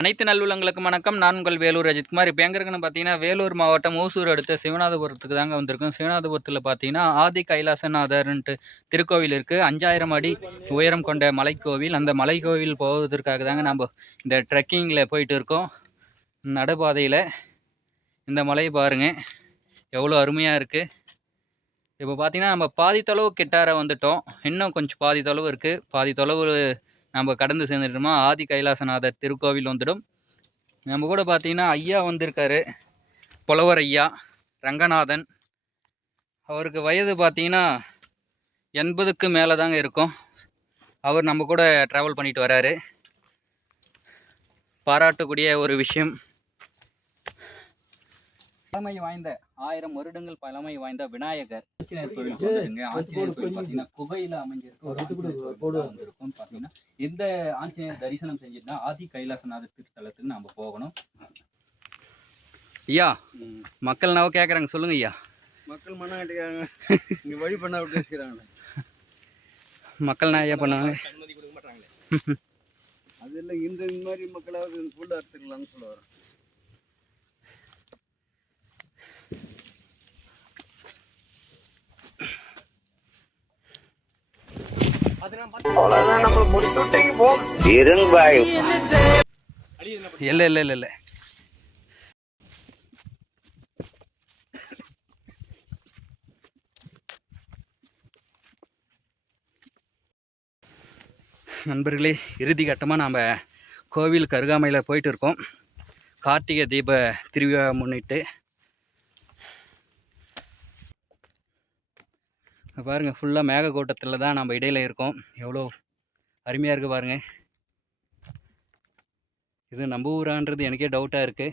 அனைத்து நல்லுள்ளங்களுக்கும் வணக்கம். நான் உங்கள் வேலூர் அஜித்குமார். இப்போ எங்கே இருக்குன்னு பார்த்தீங்கன்னா வேலூர் மாவட்டம் ஓசூர் அடுத்த சிவநாதபுரத்துக்கு தாங்க வந்திருக்கோம். சிவநாதபுரத்தில் பார்த்தீங்கன்னா ஆதி கைலாசநாதர்ன்ட்டு திருக்கோவில் இருக்குது அஞ்சாயிரம் அடி உயரம் கொண்ட மலைக்கோவில். அந்த மலைக்கோவில் போவதற்காக தாங்க நம்ம இந்த ட்ரெக்கிங்கில் போயிட்டு இருக்கோம். நடைபாதையில் இந்த மலையை பாருங்கள் எவ்வளோ அருமையாக இருக்குது இப்போ பார்த்தீங்கன்னா நம்ம பாதி தொலைவு கிட்டார வந்துட்டோம். இன்னும் கொஞ்சம் பாதி தொலைவு இருக்குது பாதி தொலைவு நம்ம கடந்து சேர்ந்துட்டோமா ஆதி கைலாசநாதர் திருக்கோவில் வந்துடும். நம்ம கூட பார்த்தீங்கன்னா ஐயா வந்திருக்காரு. புலவர் ஐயா ரங்கநாதன். அவருக்கு வயது பார்த்தீங்கன்னா எண்பதுக்கு மேலே தாங்க இருக்கும். அவர் நம்ம கூட ட்ராவல் பண்ணிட்டு வராரு. பாராட்டக்கூடிய ஒரு விஷயம். பழமை வாய்ந்த ஆயிரம் வருடங்கள் பழமை வாய்ந்த விநாயகர் ஆஞ்சநேயர் கோவில் வந்துருங்க ஆஞ்சநேயர் கோவில் பார்த்தீங்கன்னா குகையில் அமைஞ்சிருக்கு ஒரு வந்திருக்கும் பார்த்தீங்கன்னா ஆஞ்சநேயர் தரிசனம் செஞ்சுட்டு ஆதி கைலாசநாதர் திருத்தலத்துக்கு நம்ம போகணும். ஐயா மக்கள் நாவ கேட்குறாங்க சொல்லுங்க ஐயா. மக்கள் மண்ணா கட்டிக்காங்க இங்க வழி பண்ண விட்டு வச்சுக்கிறாங்க மக்கள் நான் ஐயா பண்ணுவாங்க? அது இல்லை இந்த இந்த மாதிரி மக்களாவது ஃபுல்லாக அறுத்துக்கலாம்னு சொல்லுவார் இல்லை இல்லை இல்லை இல்லை. நண்பர்களே இறுதி கட்டமாக நாம் கோவில் கருகாமையில் போயிட்டு இருக்கோம். கார்த்திகை தீப திருவிழா முன்னிட்டு பாருங்கள் ஃபுல்லாக மேகக்கூட்டத்தில் தான் நம்ம இடையில் இருக்கோம். எவ்வளோ அருமையாக இருக்குது பாருங்கள் இது நம்ம ஊரான்றது எனக்கே டவுட்டாக இருக்குது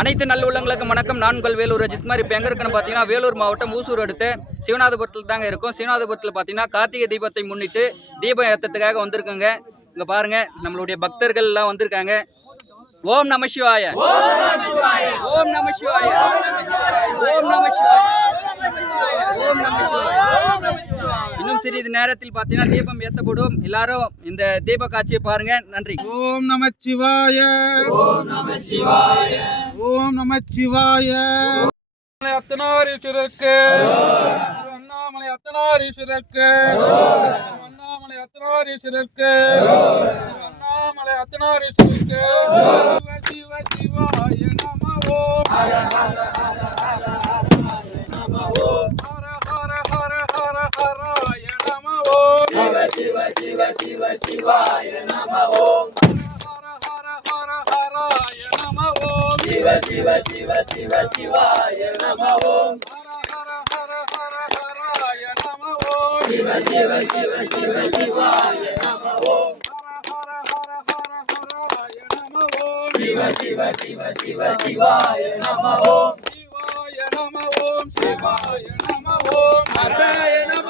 அனைத்து நல்லுள்ளங்களுக்கும் வணக்கம். நான் உங்கள் வேலூர் அஜித்குமார் இப்போ எங்கே இருக்குன்னு பார்த்தீங்கன்னா வேலூர் மாவட்டம் ஊசூர் அடுத்து சிவநாதபுரத்தில் தாங்க இருக்கும். சிவநாதபுரத்தில் பார்த்தீங்கன்னா கார்த்திகை தீபத்தை முன்னிட்டு தீபம் ஏற்றத்துக்காக வந்திருக்கோங்க. இங்கே பாருங்கள் நம்மளுடைய பக்தர்கள் எல்லாம் வந்திருக்காங்க. ஓம் நம சிவாய. ஓம் நம சிவாய. ஓம் நம சிவாய. ஓம் நம சிவாய. இன்னும் சிறிது நேரத்தில் பார்த்தீங்கன்னா தீபம் ஏற்றப்படும் எல்லாரும் இந்த தீப காட்சியை பாருங்க நன்றி ஓம் நமச்சிவாய ஓம் நமச்சிவாய ஓம் நமச்சிவாய அத்தனாரீஸ்வரருக்கு அண்ணாமலை அத்தனாரீஸ்வரருக்கு அண்ணாமலை அத்தனாரீஸ்வரருக்கு அண்ணாமலை அத்தனாரீஸ்வரருக்கு சிவ சிவ சிவாய நம ஓம் ஹர ஹர ஹர ஹர ஹராய நம ஓம் சிவ சிவ சிவ சிவ சிவாய நம ஓம் சிவ சிவ சிவ சிவ சிவாய நம ஓம் சிவ சிவ சிவ சிவ சிவாய நம ஓம் சிவாய நம ஓம் சிவாய நம ஓம் ஹராய நம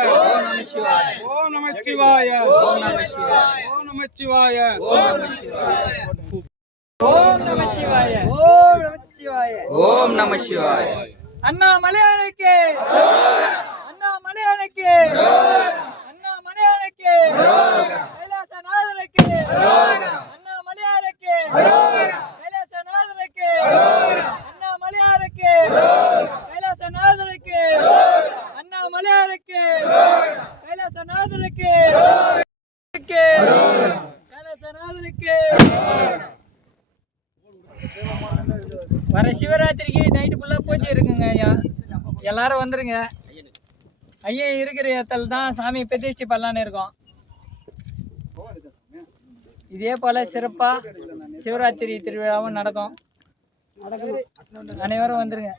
சிவாய. ஓம் நம சிவாய. ஓம் நம சிவாய. ஓம் நம சிவாய. ஓம் நம சிவாய. ஓம் நம சிவாய. ஓம் நம சிவாய. ஓம் நம சிவாய. அண்ணா மலையாளைக்கு அண்ணா மலையாளைக்கு அண்ணா மலையாளைக்கு கைலாசநாதருக்கு அண்ணா மலையாளைக்கு கைலாசநாதருக்கு அண்ணா மலையாளைக்கு கைலாசநாதருக்கு அண்ணா மலையாளைக்கு கைலாசநாதருக்கு கைலாசநாதருக்கு வர சிவராத்திரிக்கு நைட்டு ஃபுல்லாக பூஜை இருக்குங்க ஐயா எல்லாரும் வந்துருங்க ஐயன் இருக்கிற இடத்துல தான் சாமி பிரதிஷ்டை பண்ணலான்னு இருக்கோம் இதே போல் சிறப்பாக சிவராத்திரி திருவிழாவும் நடக்கும் அனைவரும் வந்துருங்க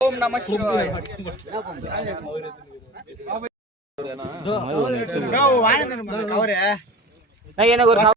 ஓம் நம சிவாய எனக்கு ஒரு